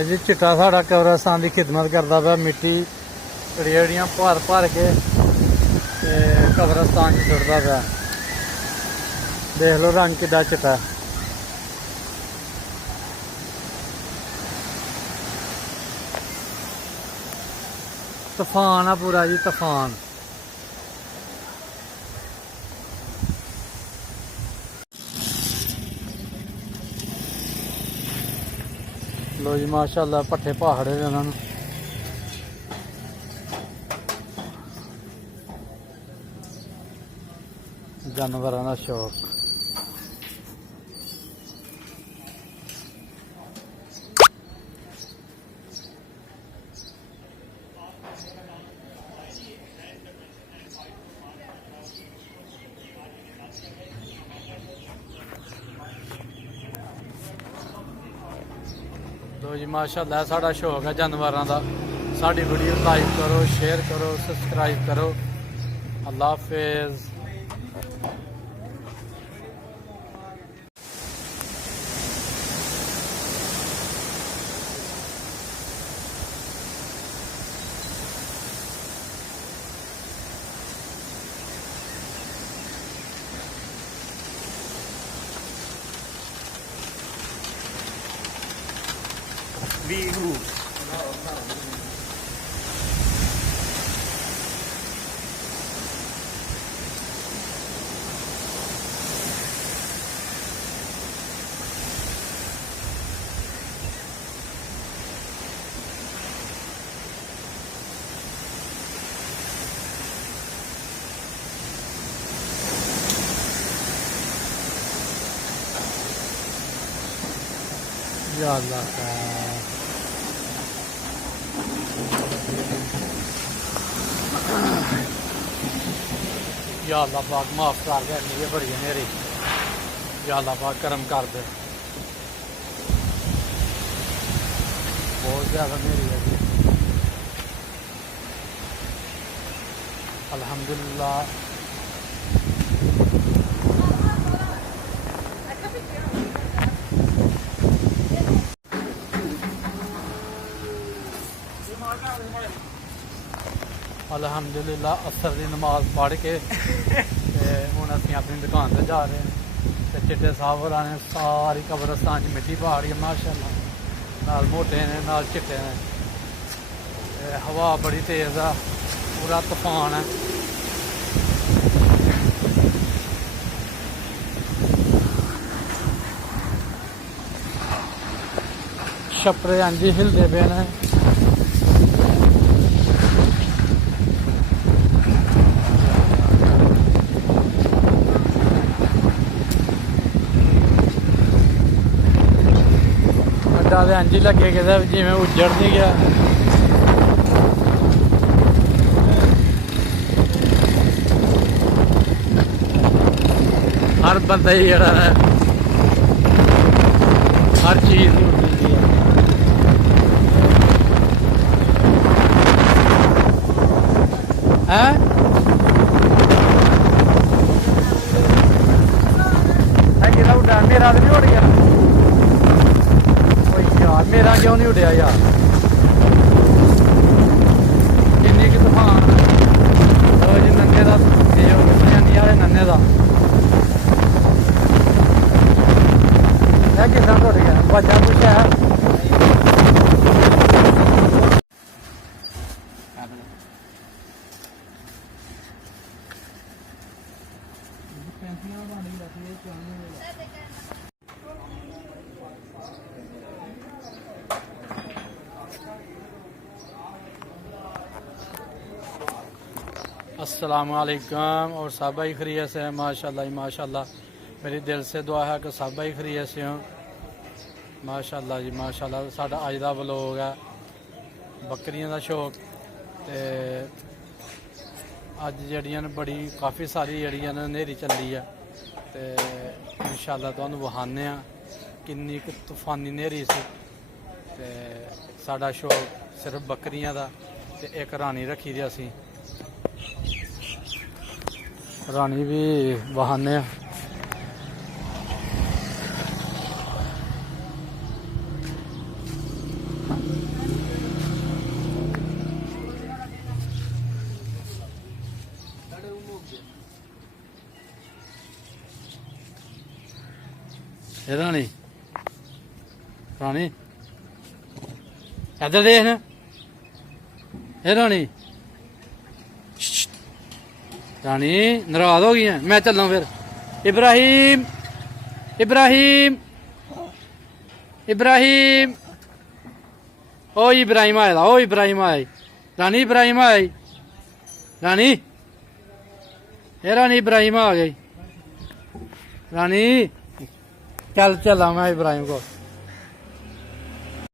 जी चिट्टा साढ़ा कब्रिस्तान की खिदमत करता पाया मिट्टी रेड़ियां भर भर के कब्रिस्तान सुटता पाया। देख लो रंग कितना चिट्टा। तूफान है पूरा जी, तूफान। लो जी माशाअल्लाह पट्ठे पहाड़े ने इन्होंने जानवरों का शौक। लो जी माशाअल्लाह साड़ा शौक है जानवरों का। साड़ी वीडियो लाइक करो, शेयर करो, सब्सक्राइब करो। अल्लाह हाफिज़। या अल्लाह का या अल्लाह पाक माफ कर दे, ये बड़ी है मेरी। या अल्लाह पाक करम कर दे। बहुत ज़्यादा मेरी है जी। अल्हम्दुलिल्लाह। अल्हम्दुलिल्लाह असर की नमाज पढ़ के हूँ असी अपनी दुकान पर जा रहे हैं। तो चिट्टे साहब होर ने सारी कब्रिस्तान मिट्टी पा रही है माशाअल्लाह। नाल मोटे ने नाल चिट्टे ने। हवा बड़ी तेज़ है, पूरा तूफान है। छपरे इंज हिलते पे ने। इंज लगे कि जिमें उजड़ नहीं गया। हर बंदा ही जरा हर चीज उड़ती है। उड़ा मेरा तो नहीं उड़ गया यार, मेरा क्यों नहीं उड़िया यार। किन्नी की तूफान जी नन्ने का वाले नन्ने का किस तरह टुट गया। बच्चा पूछा है अस्सलाम वालेकुम। और सब भाई खैरियत से हैं माशाल्लाह ही माशाल्लाह। मेरी दिल से दुआ है कि सब भाई खैरियत से हो माशाल्लाह जी माशाल्लाह। साडा अज दा व्लॉग है बकरियां दा शौक। ते अज जड़ियां बड़ी काफ़ी सारी जड़ियां नेरी चली है। ते इंशाल्लाह तुहानू वखाने किन्नी तूफानी नेरी सी। ते साडा शौक सिर्फ बकरियां दा। ते एक रानी रखी दी असी। ਰਾਣੀ ਵੀ ਬਹਾਨੇ ਆ। ਇਹ ਰਾਣੀ ਰਾਣੀ ਇੱਧਰ ਦੇਖ ਨਾ। ਇਹ ਰਾਣੀ ਰਾਣੀ ਨਾਰਾਜ਼ ਹੋ ਗਈ ਹੈ। ਮੈਂ ਚੱਲਾਂ ਫਿਰ। ਇਬਰਾਹੀਮ ਇਬਰਾਹੀਮ ਇਬਰਾਹੀਮ ਓ ਇਬਰਾਹੀਮ ਆਇਆ। ਓ ਇਬਰਾਹੀਮ ਆਇਆ। ਰਾਣੀ ਇਬਰਾਹੀਮ ਆਇਆ। ਰਾਣੀ ਇਹ ਰਾਣੀ ਇਬਰਾਹੀਮ ਆ ਗਈ। ਰਾਣੀ ਚੱਲ ਚੱਲਾਂ ਮੈਂ ਇਬਰਾਹੀਮ ਕੋਲ।